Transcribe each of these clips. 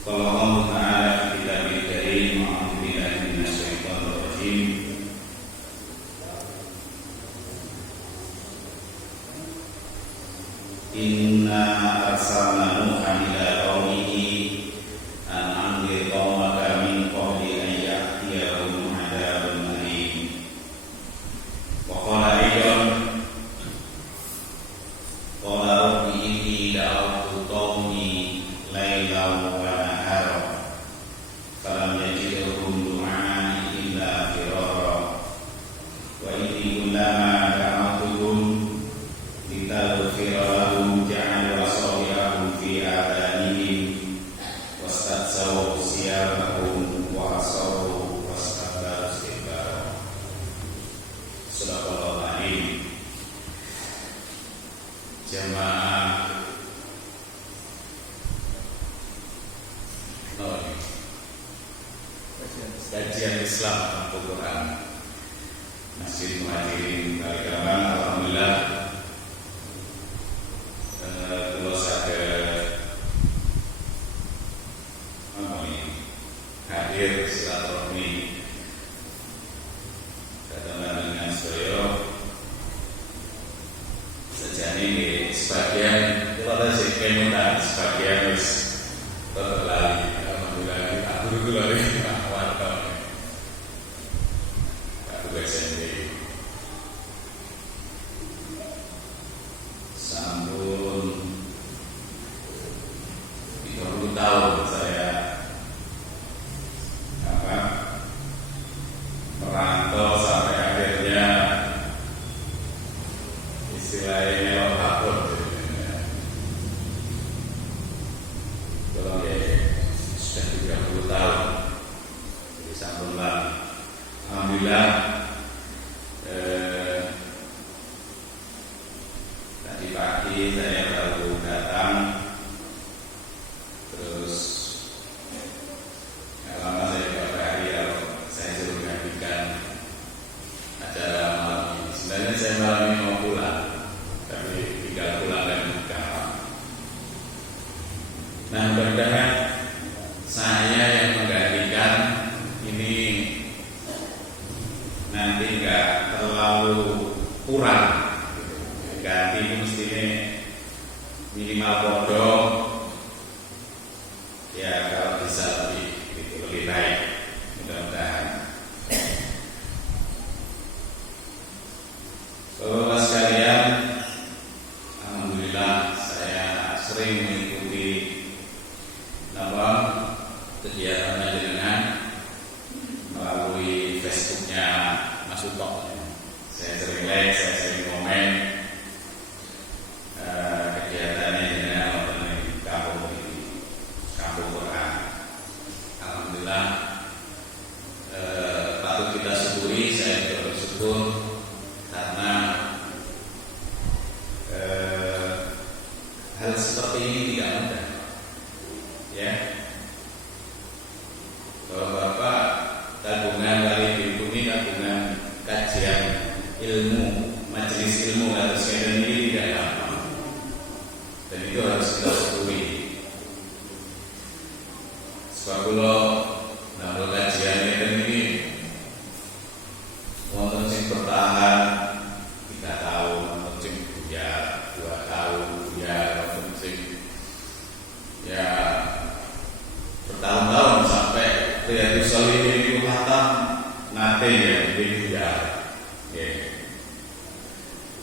Qala Allah Ta'ala fi kitabil karim, a'udzu billahi minasy syaithanir rajim. Inna arsalna Nuhan ila qaumihi an anzir qaumaka min qabli an ya'tiyahum 'adzabun alim. Wa qala aidan qala rabbi inni da'awtu qaumi lailan wa naharan falam yazidhum du'ai illa firara wa inni kullama da'awtuhum litaghfira lahum ja'alu asabi'ahum fi adhanihim wastadsaw siyabahum wa asarru wastakbaru istikbara. Sadaqallahu a'lim. Jamaah kajian Islam Al-Quran Masjid Muhajirin Kaligaman. Alhamdulillah kalau saya hadir silaturahmi ketemu dengan saya sejani di sebagian kalau ada sih kemudian sebagian harus terlali. Alhamdulillah tak guru lari warga tak tugas sendiri sambung 30 tahun saya merantau sampai akhirnya istilahnya apapun kalau ya sudah 30 tahun jadi sambunglah. Alhamdulillah tadi pagi saya baru datang, terus gak lama saya berhari kalau saya suruh gantikan acara malam ini. Sebenarnya saya malam ini mau pulang, tapi tinggal pulang dan buka. Nah, mudah-mudahan saya yang menggantikan ini nanti enggak terlalu kurang. Ganti itu mestinya minimal bodoh, ya kalau bisa lebih baik, mudah-mudahan. Bapak sekalian, alhamdulillah saya sering mengikuti kegiatan dengan melalui Facebooknya Mas Utok. Saya sering like, saya sering komen kegiatannya dengan kampung Quran. Alhamdulillah patut kita syukuri, saya juga bersyukur karena hal seperti ini tidak mudah, ya. Kalau Bapak tabungan kali dihubungi tabungan kajian ilmu, majelis ilmu atau sekalian ini tidak gampang, dan itu harus kita syukuri. Sebab kalau nambah kajian ini wonten sing bertahan 3 tahun, wonten sing ya 2 tahun, ya wonten sing ya bertahun-tahun sampai Riyadhus Shalihin itu khatam nate ya ya.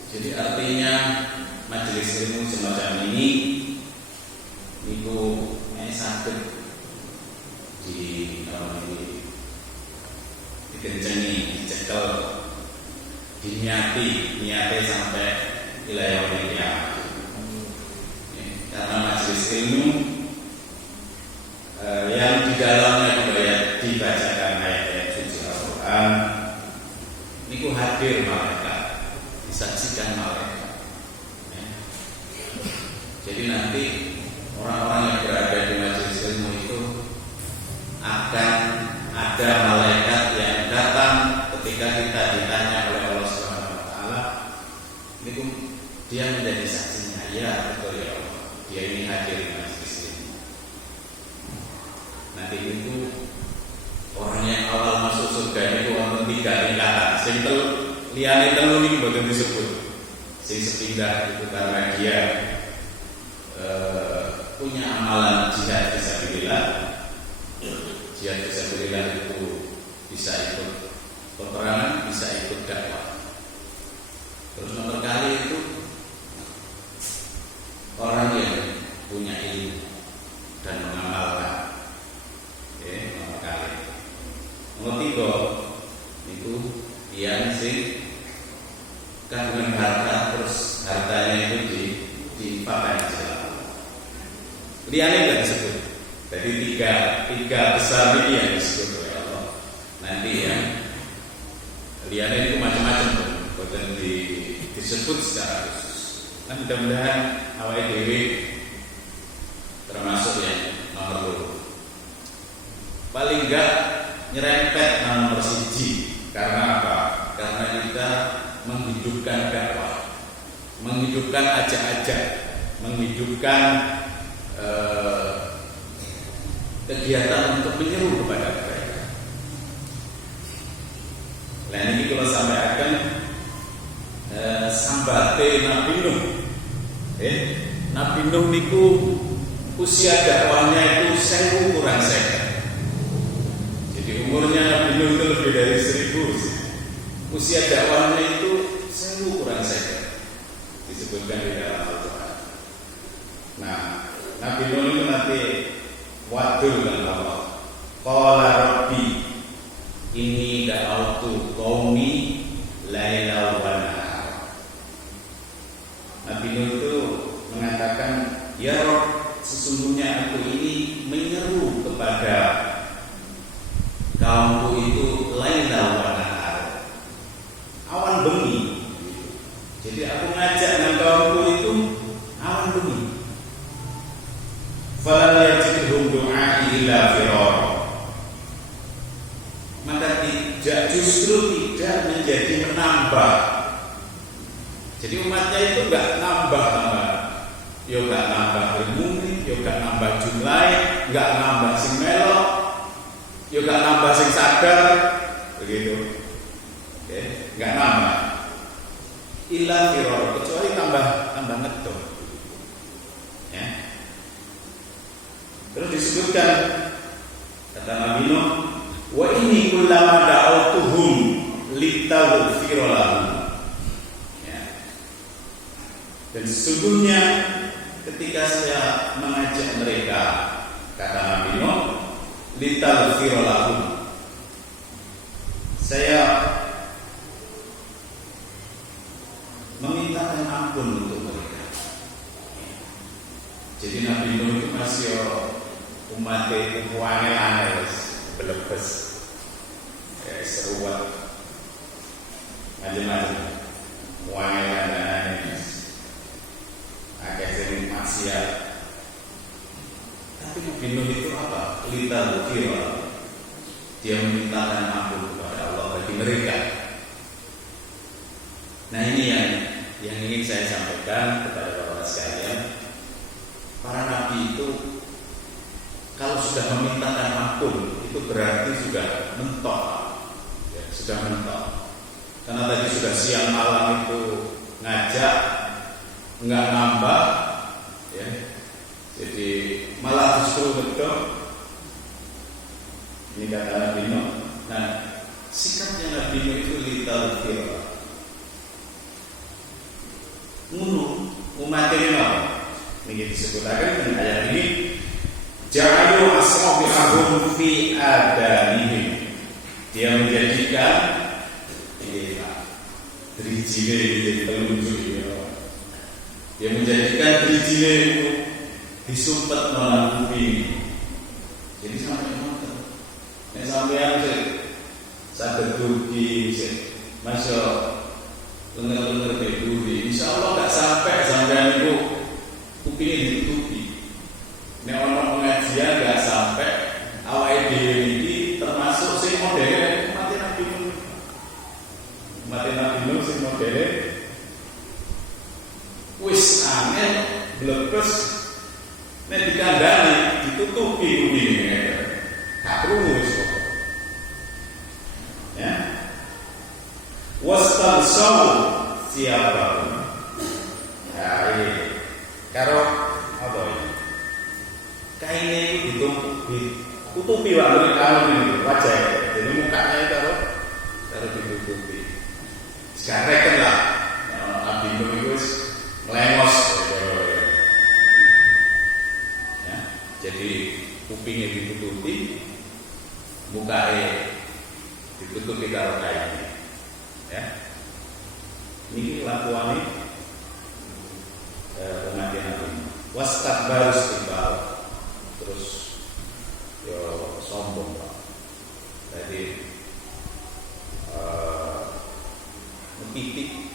Jadi artinya majelis ilmu semacam ini itu sakit dikencengi, dicekel, niati sampai wilayah dunia. Karena majelis ilmu yang di dalamnya dibacakan ayat-ayat suci Al-Quran, ini hadir malaikat, disaksikan malaikat. Jadi nanti orang-orang yang berada di majelis ilmu itu akan ada malaikat yang datang ketika kita ditanya oleh Allah Subhanahu Wa Taala. Itu dia menjadi saksinya, ya betul ya Allah, dia ini hadir di majelis ilmu. nanti itu orang yang awal masuk surga itu wonten 3 tingkatan. Sing liyane telu iki mboten disebut. Sing sepindah itu karena dia punya amalan jihad fisabilillah. Jihad fisabilillah itu bisa ikut peperangan, bisa ikut dakwah. Terus nomor kali itu orang yang punya ilmu dan mengamalkan. Nomor kali. Nomor 3 itu yang sing kagungan harta, terus hartanya itu diinfakkan di jalan Allah. Liane tidak disebut. Jadi tiga besar ini yang disebut oleh Allah. Nanti yang liane itu macam-macam, bukan disebut secara khusus. Nah, mudah-mudahan awal dewi termasuk yang nomor 2. Paling enggak nyerempet nomor 1. Karena apa? Karena kita menghidupkan dakwah, menghidupkan ajak-ajak, menghidupkan kegiatan untuk menyeru kepada mereka. Nah ini kalau sampai akan sambate Nabi Nuh. Nabi Nuh niku usia dakwahnya itu 1000 kurang 1. Jadi umurnya Nabi Nuh itu lebih dari 1000. Usia dakwahnya itu 1000 kurang 1. Disebutkan di dalam Al-Quran. Nah, Nabi Nuh itu nanti wadul dengan Allah. Qala Rabbi inni da'autu qaumi laila wa nahar. Nabi Nuh itu mengatakan, ya Rabb, sesungguhnya aku ini menyeru kepada kaumku itu laila wa nahar, awan bengi. Jadi aku ngajak dengan kaumku itu awan bengi. Fala yajidhum du'ai illa firara. Maka justru tidak menjadi menambah. Jadi umatnya itu enggak nambah, ya enggak nambah ilmu, ya enggak nambah jumlahnya, enggak nambah sing melok, ya enggak nambah sing sadar, begitu. Oke, enggak nambah. Illa firara, kecuali tambah ngedok. Ya. Terus disebutkan kata Nabi Nuh, wa inni kullama da'autuhum litaghfira lahum. Ya. Dan sesungguhnya ketika saya mengajak mereka, kata Nabi Nuh, litaghfira lahum, saya memintakan ampun untuk mereka. Jadi Nabi Nuh itu masih umatnya itu aneh-aneh, belebes, kayak seruat, macam-macam, aneh-aneh, agak sering maksiat. Tapi Nabi Nuh itu apa? Litaghfira, dia memintakan ampun kepada Allah bagi mereka. Nah ini yang ingin saya sampaikan kepada bapak sekalian. Para nabi itu kalau sudah memintakan ampun itu berarti sudah mentok, ya, sudah mentok. Karena tadi sudah siang malam itu ngajak, nggak nambah, ya. Jadi malah justru betul. Ini kata Nabi Nuh. Nah, sikapnya Nabi Nuh itu litaghfira. Umatnya ini disebutkan dengan ayat ini, ja'alu asabi'ahum fi adanihim. Dia menjadikan drijine menjadi telunjuk. Dia menjadikan drijine itu disumpet melalui kuping. Jadi sampai nonton. Yang sampean saged turki masuk lengar-lengar beduri, insya Allah gak sampai sampean itu kupingnya ditutupi. Nek ono pengajian gak sampai awake dhewe iki termasuk sing modele umat Nabi Nuh. Umat Nabi Nuh sing modele wis angel blebes nek dikandani ditutupi kupinge. terus. Ya. Wastamsau siapa? Ya ini karo apa ini? Kainnya itu ditutupi waktu ini wajah. Jadi mukanya itu karo ditutupi. Sekarang lah Nabi Nuh itu melengos. Ya. Jadi kupingnya ditutupi, mukanya ditutupi karo kainnya. Ya. Ini lakuane pengajian Nabi. Wastakbaru istikbar. Terus yo sombong, Pak. Jadi mengkitik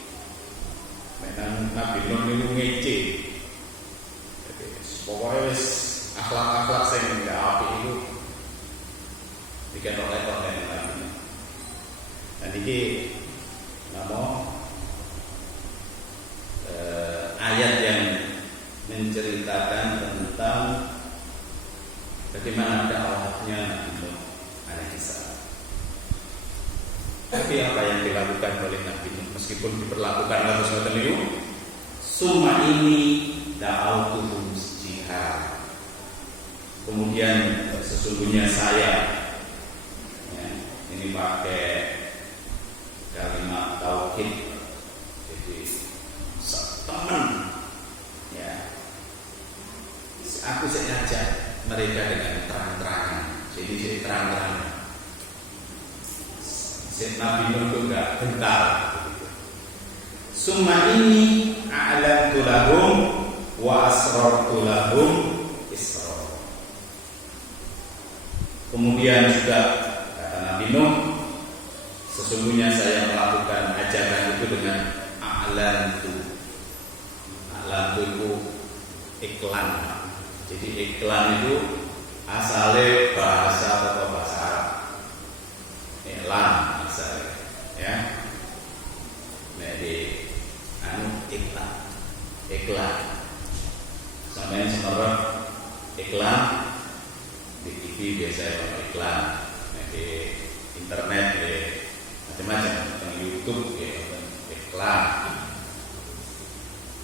memang Nabi Nuh itu ngece. Jadi pokoknya wis akhlak-akhlak sing enggak apik itu diketok-ketok dengan Nabi. Dan ini nama ayat yang menceritakan tentang bagaimana dakwahnya Nabi Nuh alaihissalam. Tapi apa yang dilakukan oleh Nabi Nuh meskipun diperlakukan harus ngoten niku, summa ini da'autuhum jihad. Kemudian sesungguhnya saya ya, ini pakai kalimat tauhid. Jadi teman ya. Aku sengaja mereka dengan terang-terangan. Jadi saya terang-terangan. Nabi Nuh itu enggak gentar. Summa ini a'lantu lahum wa asrartu lahum israr. Kemudian juga kata Nabi Nuh, sesungguhnya saya melakukan ajaran itu dengan a'lantu. A'lantu itu iklan. Jadi iklan itu asalnya bahasa atau bahasa Arab. Iklan asalnya, ya. Nah di iklan. Sampai sebenarnya iklan di TV biasanya iklan. Nah di internet ya macam-macam, di YouTube ya iklan.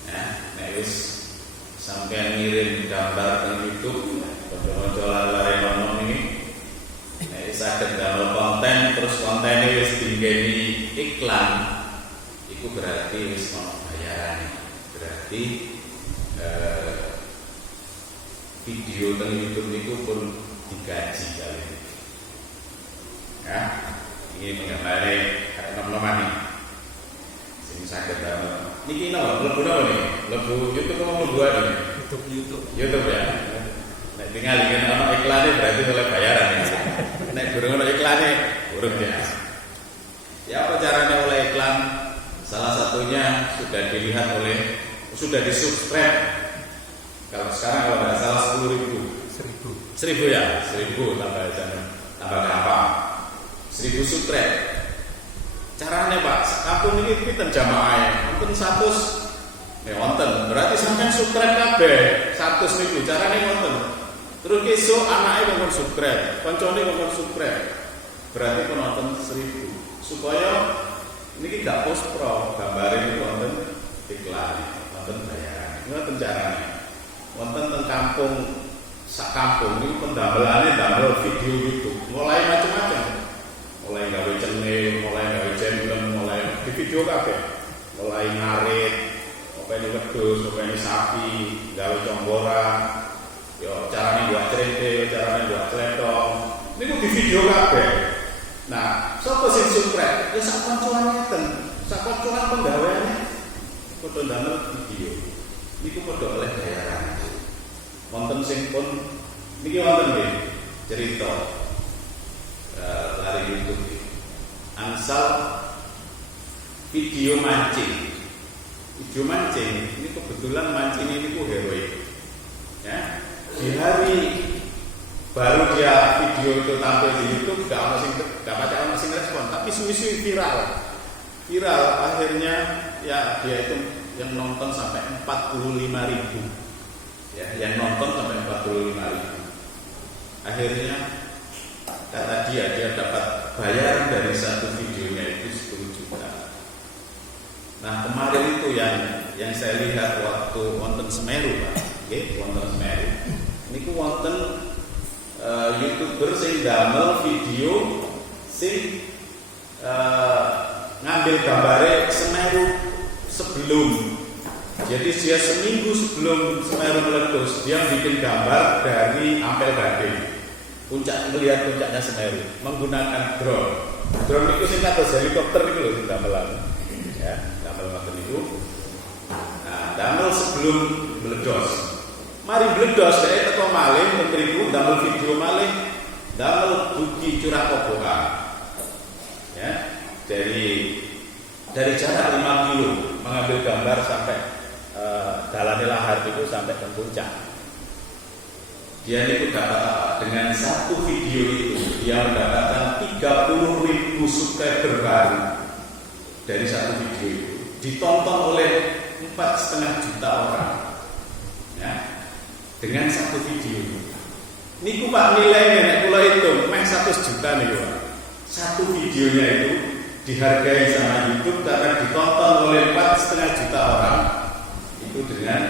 Ya, nah wis sampai ngirim gambar ke YouTube, konco-konco lari ngomong ini, saya download konten, terus kontennya wis dinggeni iklan, itu berarti wis mau bayaran, berarti video ke YouTube itu pun digaji kali ini. Ya, ini menggambarkan teman-teman nih, sini saya download. Niki no, lebu nih, lebu YouTube mau lebu ada nih. YouTube ya. Nah, tinggal ingin ono iklannya berarti oleh bayaran ya. Nek durung ono iklannya, urung ya. Ya apa caranya oleh iklan? Salah satunya sudah dilihat sudah di-subscribe. Kalau sekarang kalau nggak salah 10.000. 1.000 ya, 1.000 tambah apa? 1.000 subscribe. Caranya Pak, kampung ini pinten jamaahnya, mungkin 100 wonten. Berarti sampean subscribe kabeh 100 niku, carane wonten. Terus besok anaknya ngomong subscribe, koncone ngomong subscribe. Berarti penonton 1.000. Supaya niki gak post pro, gambare niku wonten iklan, wonten bayaran. Ngoten carane. Wonten teng kampung sak kampung niku pendamelane damel video YouTube, mulai macam-macam. Mulai gawe cenil, mulai gawe jembel, mulai di video kabeh. Mulai ngarit, openi wedhus, openi sapi, gawe conggoran. Yo carane buat cerete, carane buat cletong. Niku di video kabeh. Nah, sapa sing subscribe? Ya sak kancan ngeten. Sak kancan penggaweane foto damel video. Niku padha oleh bayaran. Wonten sing pun niki wonten nggih cerita lari YouTube angsal video mancing. Video mancing ini kebetulan mancing ini ku heroik. Ya, di hari baru dia video itu tampil di YouTube gak masing respon, tapi suwi-suwi viral. Akhirnya ya dia itu yang nonton sampai 45.000. Ya, yang nonton sampai 45.000. Akhirnya tadi ya, dia dapat bayaran dari satu videonya itu 10 juta. Nah kemarin itu yang saya lihat waktu wonten Semeru Pak, wonten Semeru. Ini ku wonten YouTuber sing damel video sing ngambil gambare Semeru sebelum. Jadi dia seminggu sebelum Semeru meletus, dia bikin gambar dari Ampel Gading, melihat puncaknya Semeru menggunakan drone. Drone itu sing kados helikopter itu lho sing damelan. Ya, damel ngoten niku. Nah, damel sebelum meledos. Mari meledos saya teko malih menteriku damel video malih, damel dugi curah kobokan. Ya, dari jarak 5 kilo mengambil gambar sampai dalane lahar itu sampai ke puncak. Dia itu dapat apa? Dengan satu video itu dia mendapatkan 30.000 subscriber baru dari satu video itu, ditonton oleh 4,5 juta orang. Ya, dengan satu video. Niku Pak nilainya nek kula hitung meh 100 juta niku Pak. Satu videonya itu dihargai sama YouTube karena ditonton oleh 4,5 juta orang. Itu dengan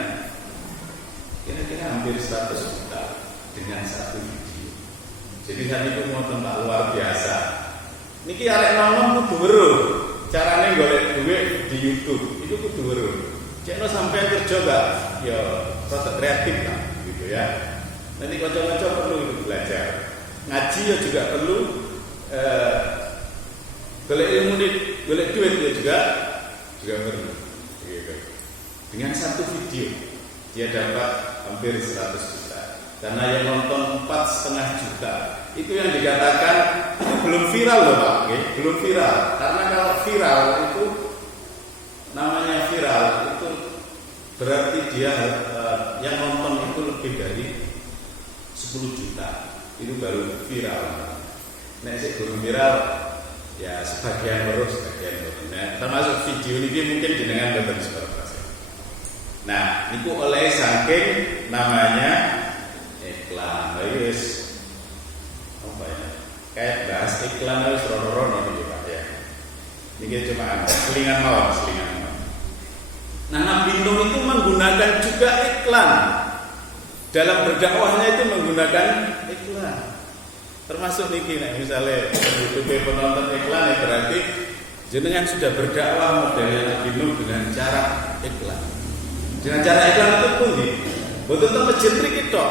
kira-kira hampir 100 juta dengan satu video. Jadi hal itu mau tempat luar biasa. Niki arek nom kudu weruh. Carane golek duit di YouTube itu kudu weruh. Cekno sampai kerja gak? Ya rada kreatif lah gitu ya. Nanti kanca-kanca perlu itu belajar. Ngaji ya juga perlu golek ilmu nih, golek duit ya juga perlu. Gitu. Dengan satu video dia dapat hampir 100 juta. Karena yang nonton 4,5 juta. Itu yang dikatakan itu belum viral loh Pak, belum viral. Karena kalau viral itu namanya viral itu berarti dia yang nonton itu lebih dari 10 juta. Itu baru viral. Nek sik belum viral ya sebagian baru sebagian baru. Nah, termasuk video ini mungkin jenengan boten seperti. Nah, itu oleh saking namanya iklan. Wis apa ya? Kayak bahas iklan harus rono-rono gitu Pak ya. Niki cuma selingan mawon. Nah, Nabi Nuh itu menggunakan juga iklan. Dalam berdakwahnya itu menggunakan iklan. Termasuk niki nek misalnya YouTube penonton iklan ya berarti jenengan sudah berdakwah modelnya Nabi Nuh dengan cara iklan. Dengan cara iklan itu pun nih, betul betul masjid mriki tok.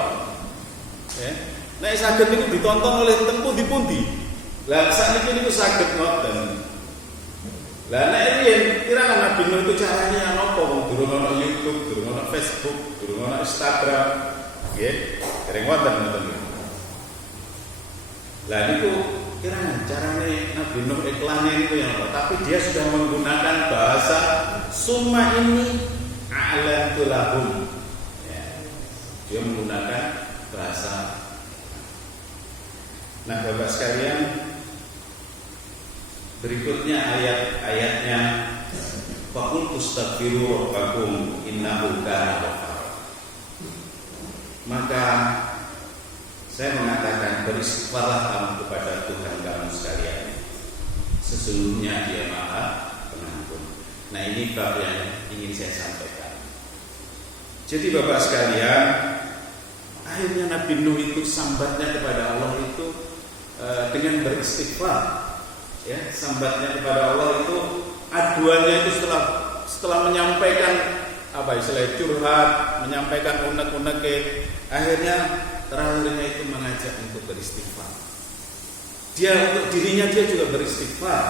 Ya, nek saged niku ditonton oleh pundi-pundi. Lah sakniki niku saged ngoten. Lah nek riyen kira-kira Nabi Nuh itu caranya napa wong durung ana YouTube, durung ana Facebook, durung ana Instagram. Nggih, dereng wonten ngoten. Lah niku kira-kira carane Nabi Nuh iklannya itu yang apa? Tapi dia sudah menggunakan bahasa summa ini a'lantu lahum. Ya, dia menggunakan bahasa. Nah, Bapak sekalian, berikutnya ayat-ayatnya faqul tastaghfiru rabbakum innahu kana ghaffara. Maka saya mengatakan beristighfarlah kamu kepada Tuhan kamu sekalian. Sesungguhnya Dia Maha Pengampun. Nah, ini bab yang ingin saya sampaikan. Jadi Bapak sekalian, akhirnya Nabi Nuh itu sambatnya kepada Allah itu dengan beristighfar. Ya, sambatnya kepada Allah itu aduannya itu setelah menyampaikan apa istilah curhat, menyampaikan unek-unek, akhirnya terakhirnya itu mengajak untuk beristighfar. Dia untuk dirinya dia juga beristighfar.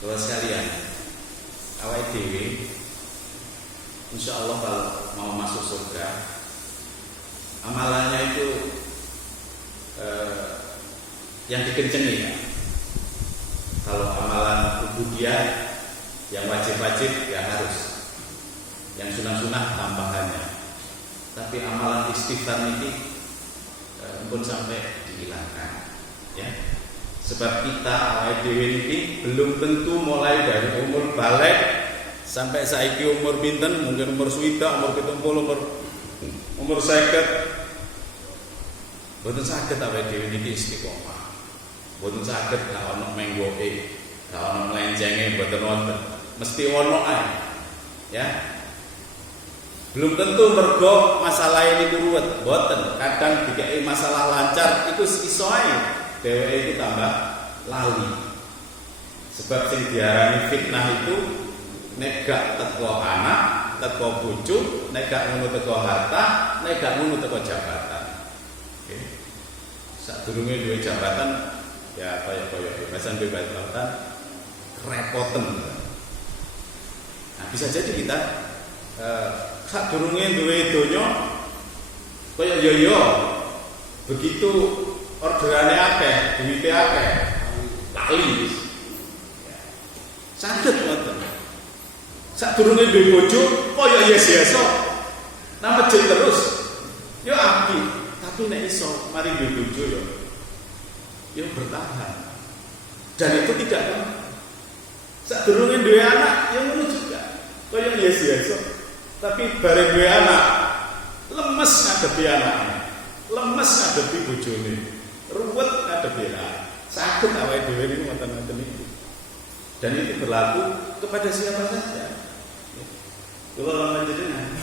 Bapak sekalian, awake dhewe insyaallah kalau mau masuk surga amalannya itu yang dikencengi ya. Kalau amalan ubudiyah yang wajib-wajib ya harus, yang sunah-sunah tambahannya. Tapi amalan istighfar ini pun sampai dihilangkan ya. Sebab kita awake dhewe iki belum tentu mulai dari umur balik sampai saiki umur pinten, mungkin umur 60, umur 70, umur 50. Mboten saged awake dhewe niki istiqomah. Mboten saged gak ono menggoke, gak ono melencenge, mboten wonten. Mesti ono ae. Ya. Belum tentu mergo masalah ini ruwet, mboten. Kadang dikai masalah lancar iku iso ae dheweke iku tambah lali. Sebab sing diarani fitnah itu nek gak teko anak, teko bojo, nek gak ngono teko harta, nek gak ngono teko jabatan. Oke. Sadurunge duwe jabatan ya kaya-kaya bebasan jabatan repoten. Nah, bisa jadi kita sadurunge duwe donya kaya yo begitu orderane akeh, duwite akeh, lali. Saged wonten. Sadurunge duwe bojo kaya biasa. Nang masjid terus. Yo apik, tapi nek iso mari duwe bojo yo bertahan. Dan itu tidak sadurunge duwe anak yo ngono juga. Kaya biasa. Tapi bareng duwe anak lemes ngadepi anaknya. Lemes ngadepi bojone. Ruwet ngadepi anak. Saged awake dhewe niku ngoten-ngoten iki. Dan itu berlaku kepada siapa saja. Kalau lama jenengan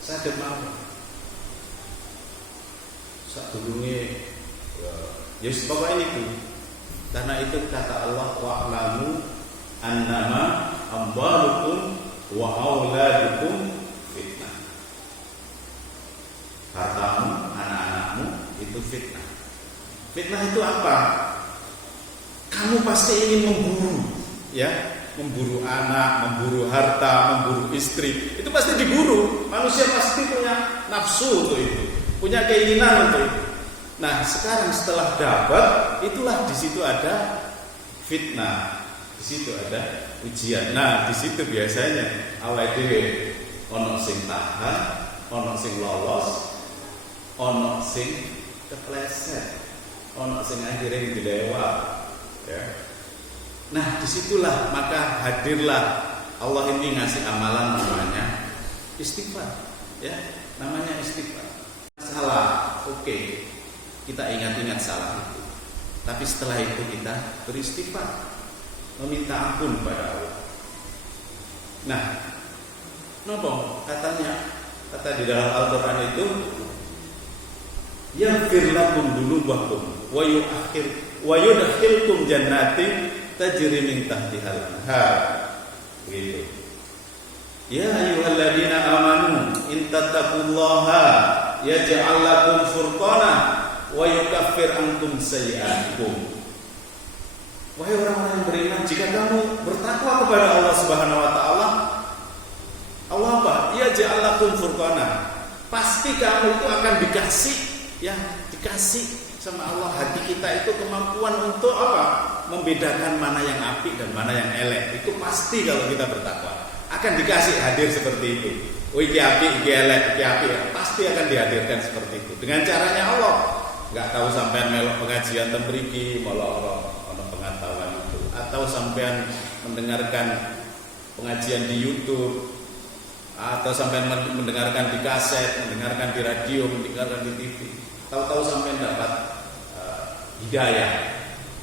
saged mawon. Sadurunge ya pokoke niku. Karena itu kata Allah wa'lamu annama amwalukum wa auladukum fitnah. Hartamu, anak-anakmu itu fitnah. Fitnah itu apa? Kamu pasti ingin memburu, ya, memburu anak, memburu harta, memburu istri. Itu pasti diburu. Manusia pasti punya nafsu untuk itu, punya keinginan untuk itu. Nah, sekarang setelah dapat, itulah di situ ada fitnah, di situ ada ujian. Nah, di situ biasanya awake dhewe ono sing tahan, ono sing lolos, ono sing kepleset, ono sing akhirnya dilewat. Ya. Nah, disitulah maka hadirlah Allah ini ngasih amalan namanya istighfar. Ya, namanya istighfar. Salah, oke. Kita ingat-ingat salah itu. Tapi setelah itu kita beristighfar, meminta ampun kepada Allah. Nah, nopo katanya kata di dalam Al-Qur'an itu yaghfir lakum dzunubakum wa yu'akhir wa yudkhilkum jannatin tajri min tahtihal anhar. Begitu. Ya ayyuhalladzina amanu in tattaqullaha yaj'al lakum furqana wa yukaffir ankum sayyi'atikum. Wahai orang-orang yang beriman, jika kamu bertakwa kepada Allah Subhanahu wa taala, Allah apa? Yaj'al lakum furqana. Pasti kamu itu akan dikasih, ya, dikasih sama Allah hati kita itu kemampuan untuk apa? Membedakan mana yang apik dan mana yang elek. Itu pasti kalau kita bertakwa akan dikasih hadir seperti itu. Oh iki apik, iki elek, iki apik, pasti akan dihadirkan seperti itu. Dengan caranya Allah. Enggak tahu sampean melok pengajian ten mriki, malah ono pengetahuan itu, atau sampean mendengarkan pengajian di YouTube, atau sampean mendengarkan di kaset, mendengarkan di radio, mendengarkan di TV. Tahu-tahu sampai dapat hidayah,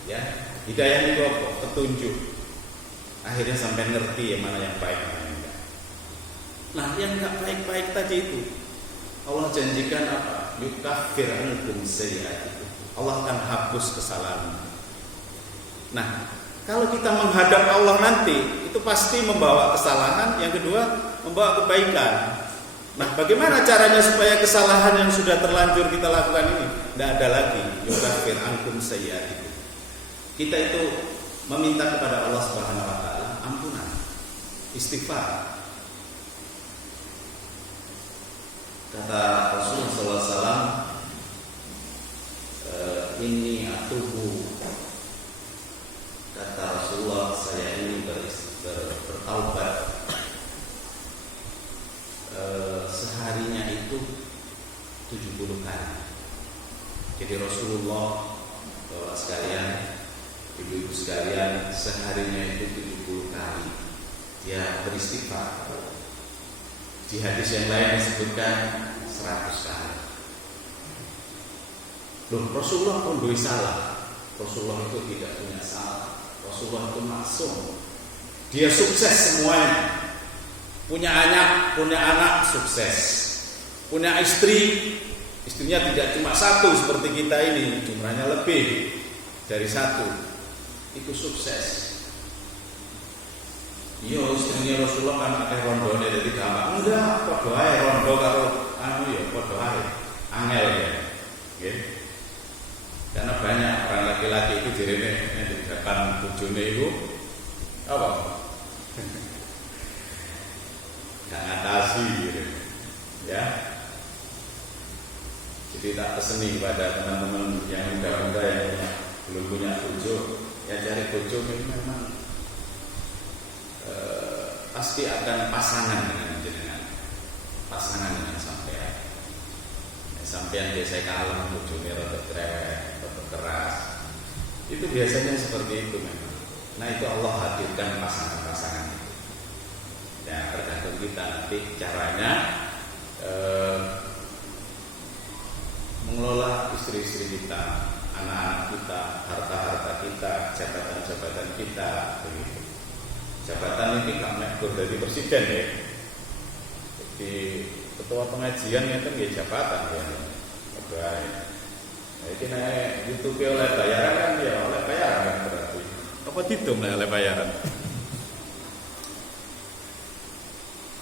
ya. Hidayah itu apa? Petunjuk. Akhirnya sampai ngerti ya mana yang baik, mana yang enggak. Nah, yang enggak baik-baik tadi itu Allah janjikan apa? Yukaffir ankum sayyi'atikum. Allah akan hapus kesalahan. Nah, kalau kita menghadap Allah nanti, itu pasti membawa kesalahan. Yang kedua, membawa kebaikan. Nah, bagaimana caranya supaya kesalahan yang sudah terlanjur kita lakukan ini tidak ada lagi? Yukaffir ankum sayyi'atikum. Kita itu meminta kepada Allah Subhanahu wa taala ampunan, istighfar. Kata Rasulullah sallallahu alaihi wasallam, inni atubu. Kata Rasulullah, saya ini bertaubat seharinya itu 70 kali. Jadi Rasulullah, Bapak sekalian, ibu-ibu sekalian, seharinya itu 70 kali dia beristighfar. Di hadis yang lain disebutkan 100 kali. Loh, Rasulullah pun salah. Rasulullah itu tidak punya salah. Rasulullah itu maksum. Dia sukses semuanya. Punya anak sukses. Punya istri, istrinya tidak cuma satu seperti kita ini, jumlahnya lebih dari satu. Itu sukses. Iya, istrinya Rasulullah kan akeh rondone dadi gampang. Enggak, padha ae rondo karo ya padha ae. Angel ya. Nggih. Karena banyak orang laki-laki itu jerene di depan bojone itu apa? Gak ngatasi gitu. Ya. Jadi tak peseni kepada teman-teman yang muda-muda yang belum punya bojo, ya cari bojo memang pasti akan pasangan dengan jenengan, pasangan dengan sampean. Sampean biasa kalah bojone rada cerewet, rada keras. Itu biasanya seperti itu memang. Nah, itu Allah hadirkan pasangan-pasangan itu. Ya, tergantung kita nanti caranya mengelola istri-istri kita, anak-anak kita, harta-harta kita, jabatan-jabatan kita, begitu. Jabatan ini gak menegur dari presiden ya. Jadi ketua pengajian itu nggih jabatan ya. Baik. Nah, ini naik YouTube oleh bayaran kan ya, oleh bayaran kan berarti. Apa dihitung oleh bayaran?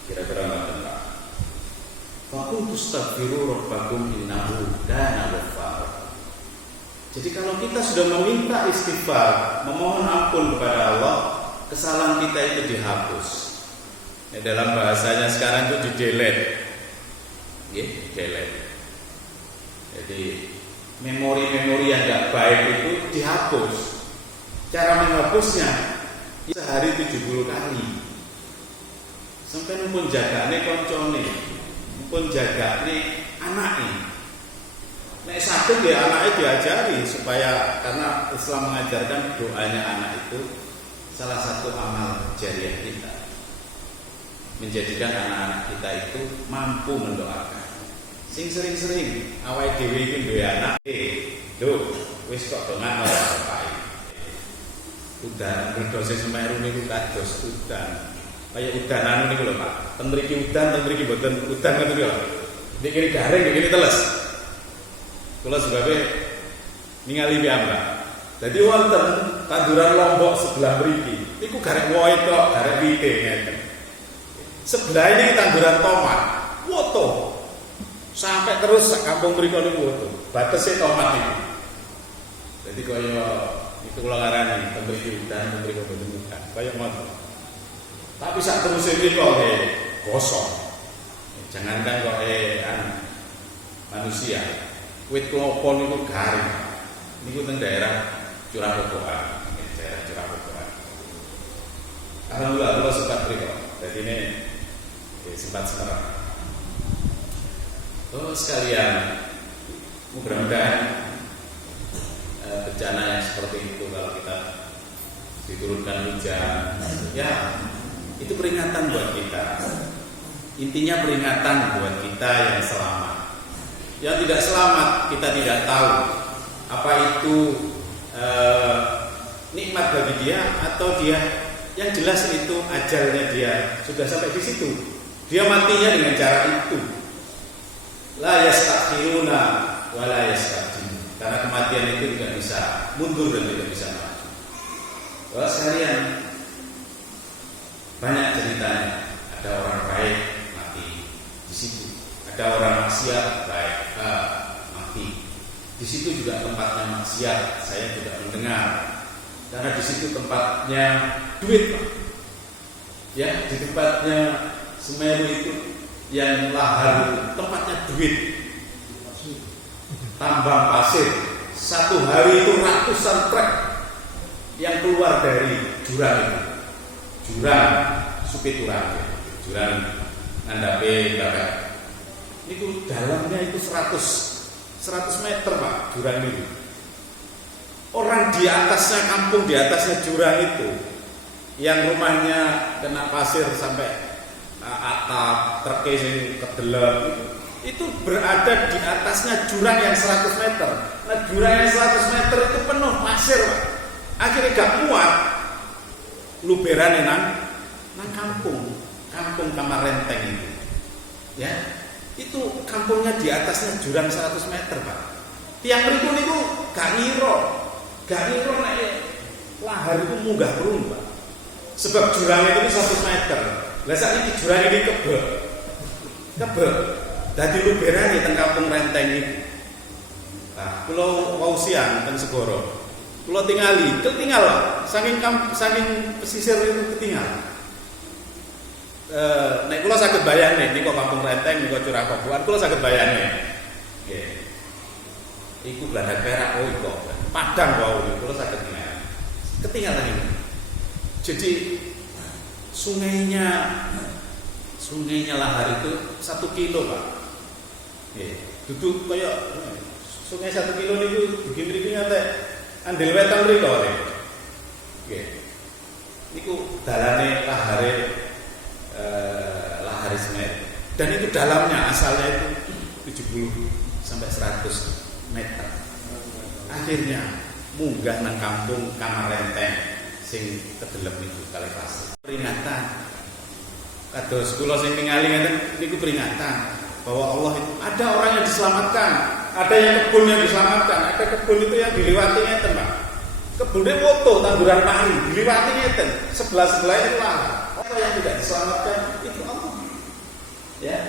Kira-kira ngoten Pak. Faqultu astaghfiru rabbakum innahu kana ghaffara. Jadi kalau kita sudah meminta istighfar, memohon ampun kepada Allah, kesalahan kita itu dihapus. Ya, dalam bahasanya sekarang itu di-delete. Delete. Jadi memori-memori yang tidak baik itu dihapus. Cara menghapusnya sehari 70 kali. Sampai pun jagane koncone, pun jagane anaknya. Nek sakit ya anaknya diajari supaya, karena Islam mengajarkan doanya anak itu salah satu amal jariah kita, menjadikan anak-anak kita itu mampu mendoakan. Sing sering-sering awake dhewe iki duwe anak, lho wis kok dongan ora bae. Udan berdose Semeru niku kados udan. Kaya udanan niku lho Pak. Ten mriki udan, ten mriki mboten udan ngoten lho. Niki garing, niki teles. Kula sebabe ningali piyambak. Dadi wonten tanduran lombok sebelah mriki. Iku garek wohe tok, garek wite ngeten. Sebelah ini tanduran tomat. Woto. Sampai terus sak kampung mriki niku woto. Batese tomat iki. Dadi kaya itu kula ngarani ten mriki udan, ten mriki mboten udan. Kaya ngoten. Tapi sak terus iki kok kosong. Jangankan kok manusia. Wit klopo niku garing. Niku teng daerah Curah Kokoan, daerah Curah Kokoan. Alhamdulillah kula sempat mriko. Dadi ini sempat semerang. Sekalian, mudah-mudahan bencana yang seperti itu kalau kita diturunkan hujan, ya itu peringatan buat kita. Intinya peringatan buat kita yang selamat. Yang tidak selamat kita tidak tahu apa itu nikmat bagi dia atau dia, yang jelas itu ajalnya dia sudah sampai di situ. Dia matinya dengan cara itu. La yastakhiruna wa la yastaqdimun. Karena kematian itu tidak bisa mundur dan tidak bisa maju. Wah sekalian, banyak ceritanya. Ada orang baik mati di situ. Ada orang maksiat baik mati. Di situ juga tempatnya maksiat, saya tidak mendengar. Karena di situ tempatnya duit, Pak. Ya, di tempatnya Semeru itu yang lahar itu tempatnya duit. Tambang pasir. Satu hari itu ratusan truk yang keluar dari jurang itu. Jurang Supiturang, jurang Nandape Barat. Itu dalamnya itu 100 meter Pak, jurang itu. Orang di atasnya, kampung di atasnya jurang itu, yang rumahnya kena pasir sampai atap, truknya sing kedelep, itu berada di atasnya jurang yang 100 meter. Nah, jurang yang 100 meter itu penuh pasir, Pak. Akhirnya gak muat, luberane nang kampung Kamarenteng itu. Ya, itu kampungnya di atasnya jurang 100 meter, Pak. Tiang mriku niku gak ngiro nek lahar itu munggah turun, Pak. Sebab jurangnya itu 100 meter. Lah saiki jurang ini kebek. Dadi luberane teng kampung Renteng iki. Nah, kula wau siang teng Segoro. Kula ketinggal Pak. Saking pesisir itu ketinggal. Nek kula saged bayangke niku kampung Renteng niku Curah Kobuan, kula saged bayangke. Nggih. Iku Blandak Perak iku. Padang wau niku kula saged ketinggalan ini. Jadi sungainya lahar itu 1 kilo, Pak. Duduk kaya sungai 1 kilo niku begini nyate andel wetan mriko nggih. Niku dalane lahare semen. Dan itu dalamnya asalnya itu 70 sampai 100 meter. Akhirnya munggah nang kampung Kamarenteng sing kedelep niku kali pasir. Peringatan kados kula sing ningali ngeten niku peringatan bahwa Allah itu ada orang yang diselamatkan, ada yang kebun yang diselamatkan, ada kebun itu yang dilewati ngeten, Pak. Kebunnya foto tanduran pari, dilewati ngeten, sebelah itu lah. Apa yang tidak diselamatkan itu Allah. Ya.